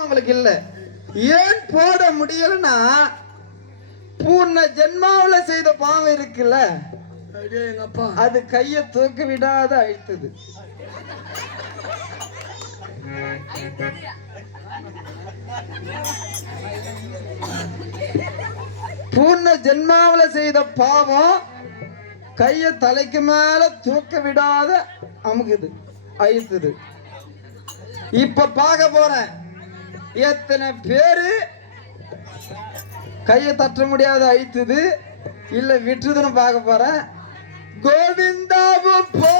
அவங்களுக்கு இல்ல. ஏன் போட முடியலன்னா பூர்ண ஜென்மாவுல செய்த பாவம் இருக்குல்ல? அது கைய தூக்க விடாத அழித்தது. பூர்ண ஜென்மாவுல செய்த பாவம் கைய தலைக்கு மேல தூக்க விடாத அமுகுது அழுத்துது. இப்ப பார்க்க போறேன். எத்தனை பேரு கையை தட்ட முடியாத அழித்துது? இல்ல விட்டுதுன்னு பார்க்க போறேன். கோவிந்தாவும் போ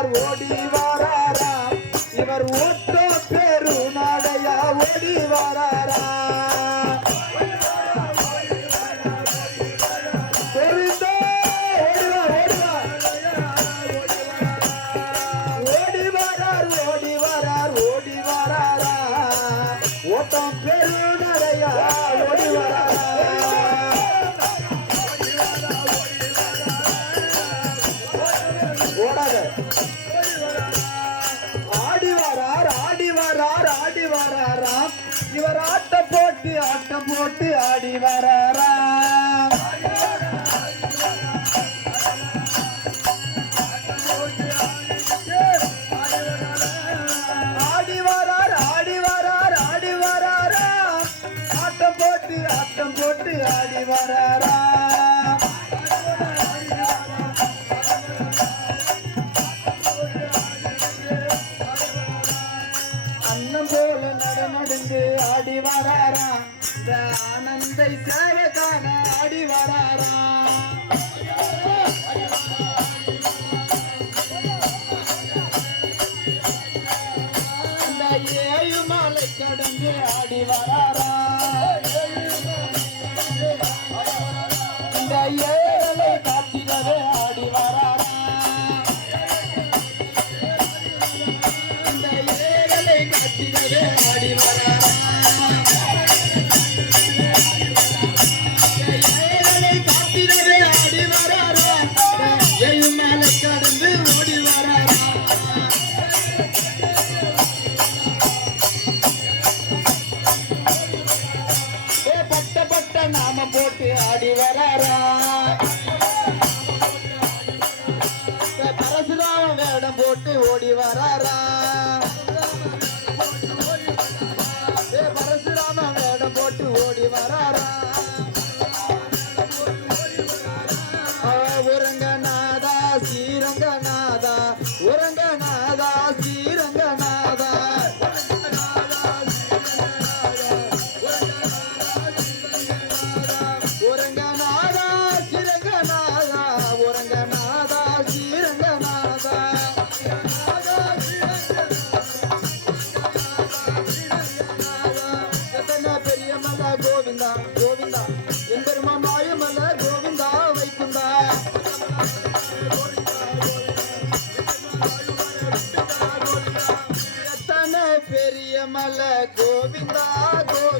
வரார் ஓடி வராரா? இவர் ஓட்டோ பெரு நாடையா? ஓடி வராரா? ஓடி வராரா ஓட்டம் பெரு நடையா? ஓடி வராரா? ஓடாத. இவர் ஆட்ட போட்டு ஆட்டம் போட்டு ஆடி வராராம் ஆடி வரார் ஆடி வரார் ஆடி வராராம் ஆட்டம் போட்டு ஆட்டம் போட்டு ஆடி வராராம் நடந்து ஆடி வராரா இந்த ஆனந்தை சேர ஆடி வராரா அந்த ஏழு மாலை கடந்து ஆடி வராரா இந்த ஏழு போட்டு ஆடி வராரா? பரசுராம வேடம் போட்டு ஓடி வராரா? பரசுராம வேடம் போட்டு ஓடி வராரா? ஆ, உரங்கநாதா ஸ்ரீரங்கநாதா எத்தனை பெரிய மலை கோவிந்தா கோவிந்தா